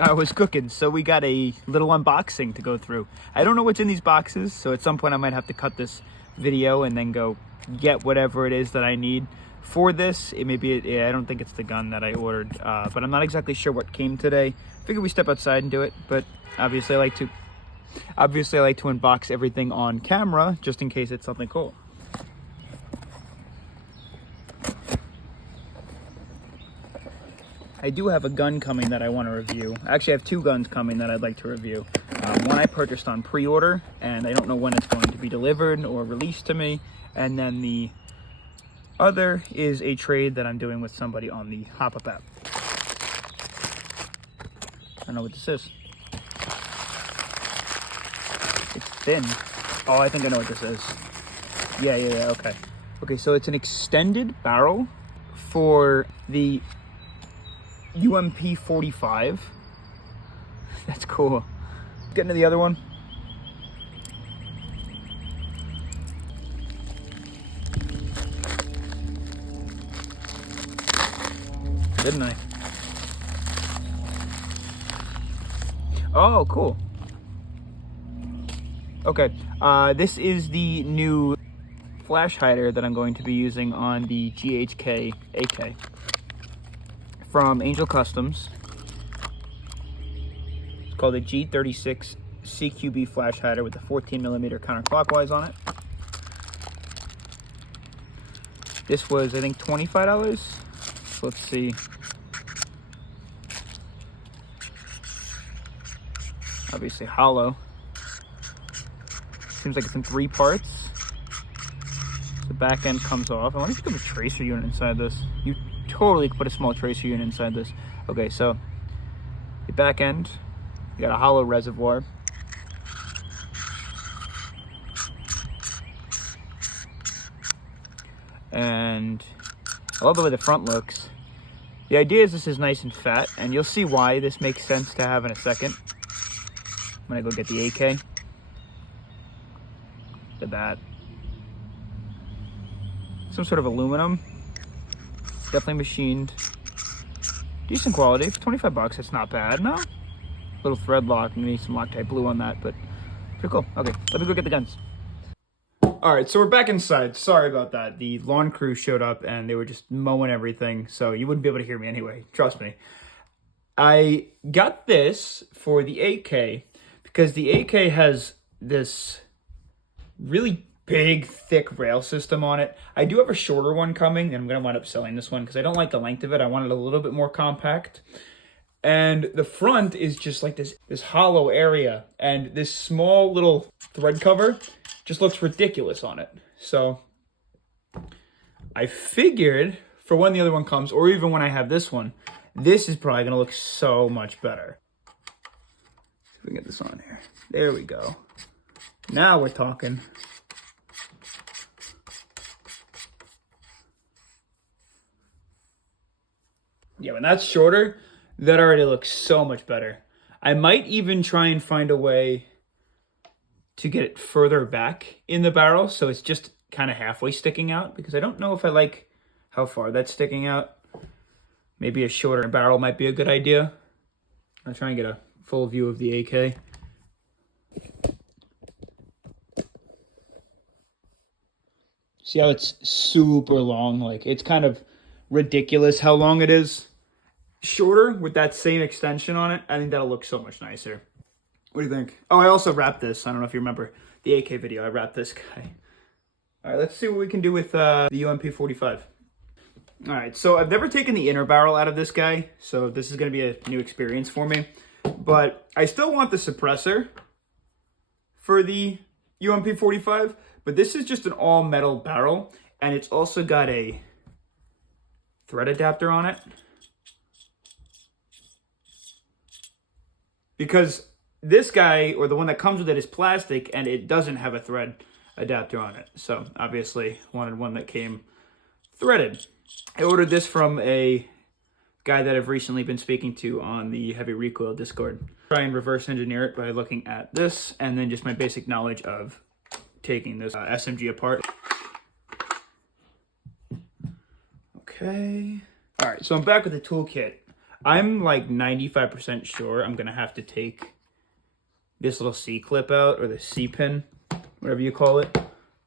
I was cooking, so we got a little unboxing to go through. I don't know what's in these boxes, so at some point I might have to cut this video and then go get whatever it is that I need for this. It may be, I don't think it's the gun that I ordered, but I'm not exactly sure what came today. Figured we step outside and do it, but obviously I like to unbox everything on camera just in case it's something cool. I do have a gun coming that I want to review. Actually, I have two guns coming that I'd like to review. One I purchased on pre-order, and I don't know when it's going to be delivered or released to me. And then the other is a trade that I'm doing with somebody on the Hop-Up app. I don't know what this is. It's thin. Oh, I think I know what this is. Yeah, okay. Okay, so it's an extended barrel for the UMP 45. That's cool. Getting to the other one. Didn't I? Oh, cool. Okay, this is the new flash hider that I'm going to be using on the GHK AK from Angel Customs. It's called a G36 CQB flash hider with a 14mm counterclockwise on it. This was, I think, $25. So let's see. Obviously hollow. Seems like it's in 3 parts. The back end comes off. I wonder if you could put a tracer unit inside this. You totally could put a small tracer unit inside this. Okay, so the back end, you got a hollow reservoir. And I love the way the front looks. The idea is this is nice and fat, and you'll see why this makes sense to have in a second when I go get the AK. Look at that. Some sort of aluminum. Definitely machined. Decent quality. For 25 bucks, it's not bad, no? Little thread lock. I'm gonna need some Loctite blue on that, but pretty cool. Okay, let me go get the guns. All right, so we're back inside. Sorry about that. The lawn crew showed up and they were just mowing everything, so you wouldn't be able to hear me anyway. Trust me. I got this for the AK because the AK has this really big, thick rail system on it. I do have a shorter one coming, and I'm going to wind up selling this one because I don't like the length of it. I want it a little bit more compact. And the front is just like this hollow area, and this small little thread cover just looks ridiculous on it. So I figured for when the other one comes, or even when I have this one, this is probably going to look so much better. See if we can get this on here. There we go. Now we're talking. Yeah, when that's shorter, that already looks so much better. I might even try and find a way to get it further back in the barrel so it's just kind of halfway sticking out, because I don't know if I like how far that's sticking out. Maybe a shorter barrel might be a good idea. I'll try and get a full view of the AK. See how it's super long? Like, it's kind of ridiculous how long it is. Shorter with that same extension on it, I think that'll look so much nicer. What do you think? Oh, I also wrapped this. I don't know if you remember the AK video. I wrapped this guy. All right, let's see what we can do with the UMP 45. All right, so I've never taken the inner barrel out of this guy, so this is going to be a new experience for me. But I still want the suppressor for the UMP 45, but this is just an all-metal barrel, and it's also got a thread adapter on it. Because this guy, or the one that comes with it, is plastic, and it doesn't have a thread adapter on it. So obviously wanted one that came threaded. I ordered this from a guy that I've recently been speaking to on the Heavy Recoil Discord. Try and reverse engineer it by looking at this, and then just my basic knowledge of taking this SMG apart. Okay. All right, so I'm back with the toolkit. I'm like 95% sure I'm gonna have to take this little C clip out, or the C pin, whatever you call it.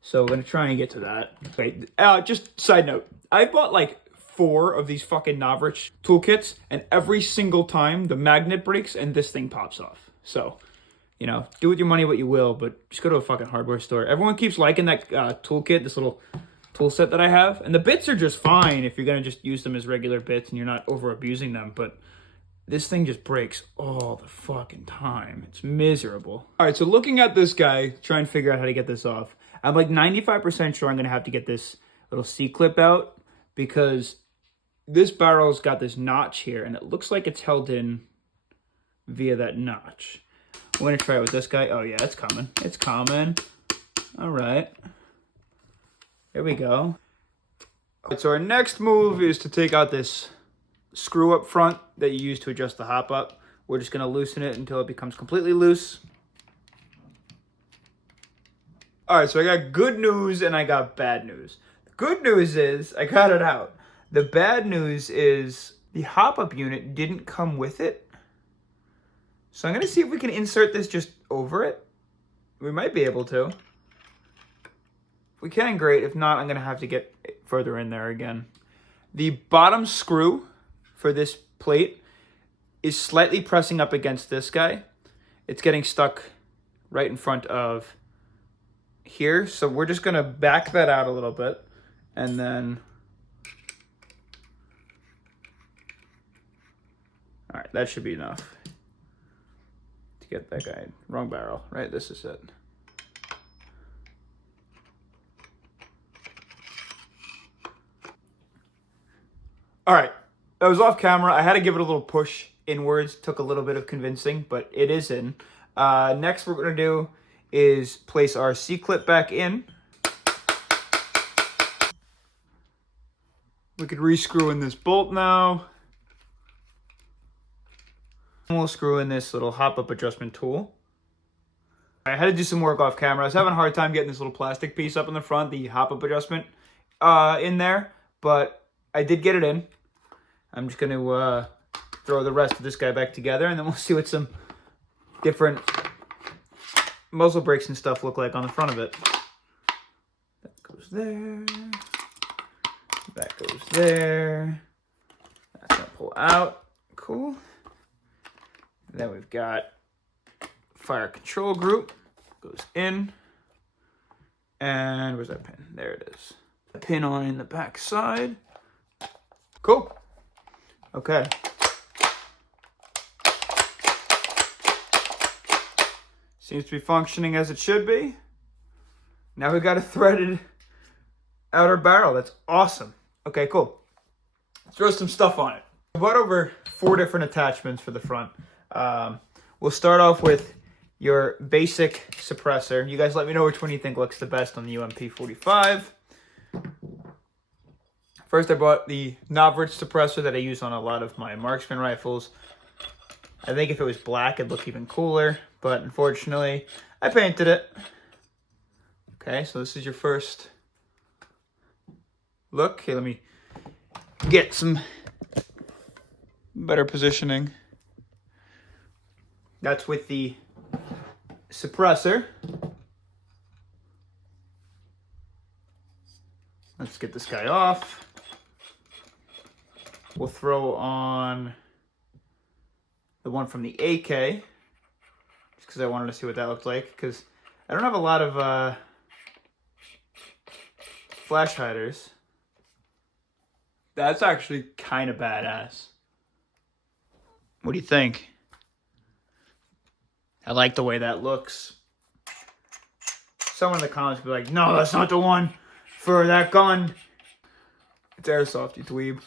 So we're gonna try and get to that. Wait, just side note, I bought like 4 of these fucking Navrich toolkits, and every single time the magnet breaks and this thing pops off. So, you know, do with your money what you will, but just go to a fucking hardware store. Everyone keeps liking that toolkit, this little tool set that I have, and the bits are just fine if you're gonna just use them as regular bits and you're not over abusing them, but this thing just breaks all the fucking time. It's miserable. All right, so looking at this guy, trying to figure out how to get this off, I'm like 95% sure I'm gonna have to get this little C-clip out, because this barrel's got this notch here, and it looks like it's held in via that notch. I'm gonna try it with this guy. Oh yeah, it's coming. It's coming. All right. There we go. All right, so our next move is to take out this screw up front that you use to adjust the hop up. We're just gonna loosen it until it becomes completely loose. All right, so I got good news and I got bad news. The good news is I got it out. The bad news is the hop up unit didn't come with it. So I'm gonna see if we can insert this just over it. We might be able to. If we can, great. If not, I'm gonna have to get further in there again. The bottom screw for this plate is slightly pressing up against this guy. It's getting stuck right in front of here. So we're just gonna back that out a little bit, and then, all right, that should be enough to get that guy. Wrong barrel, right? This is it. All right, that was off camera. I had to give it a little push inwards. Took a little bit of convincing, but it is in. Next, what we're gonna do is place our C-clip back in. We could re-screw in this bolt now. And we'll screw in this little hop-up adjustment tool. I had to do some work off camera. I was having a hard time getting this little plastic piece up in the front, the hop-up adjustment, in there, but I did get it in. I'm just going to throw the rest of this guy back together, and then we'll see what some different muzzle brakes and stuff look like on the front of it. That goes there. That goes there. That's going to pull out. Cool. Then we've got fire control group. Goes in. And where's that pin? There it is. The pin on the back side. Cool. Okay. Seems to be functioning as it should be. Now we've got a threaded outer barrel. That's awesome. Okay, cool. Let's throw some stuff on it. I brought over 4 different attachments for the front. We'll start off with your basic suppressor. You guys let me know which one you think looks the best on the UMP45. First, I bought the Navrich suppressor that I use on a lot of my marksman rifles. I think if it was black, it'd look even cooler, but unfortunately, I painted it. Okay, so this is your first look. Okay, let me get some better positioning. That's with the suppressor. Let's get this guy off. We'll throw on the one from the AK, just because I wanted to see what that looked like, because I don't have a lot of flash hiders. That's actually kind of badass. What do you think? I like the way that looks. Someone in the comments will be like, no, that's not the one for that gun. It's Airsoft, you dweeb.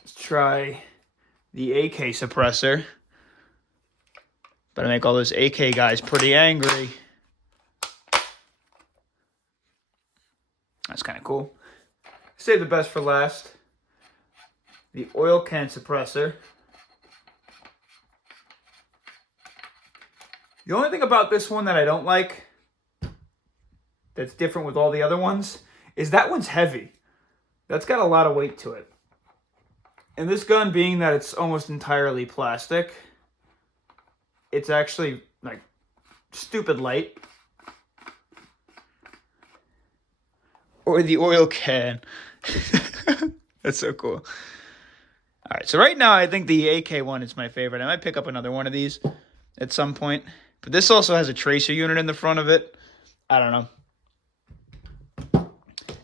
Let's try the AK suppressor. Better make all those AK guys pretty angry. That's kind of cool. Save the best for last. The oil can suppressor. The only thing about this one that I don't like, that's different with all the other ones, is that one's heavy. That's got a lot of weight to it. And this gun, being that it's almost entirely plastic, it's actually like stupid light. Or the oil can. That's so cool. All right, so right now I think the AK one is my favorite. I might pick up another one of these at some point. But this also has a tracer unit in the front of it. I don't know.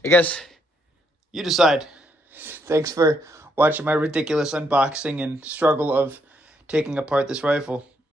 I guess you decide. Thanks for watching my ridiculous unboxing and struggle of taking apart this rifle.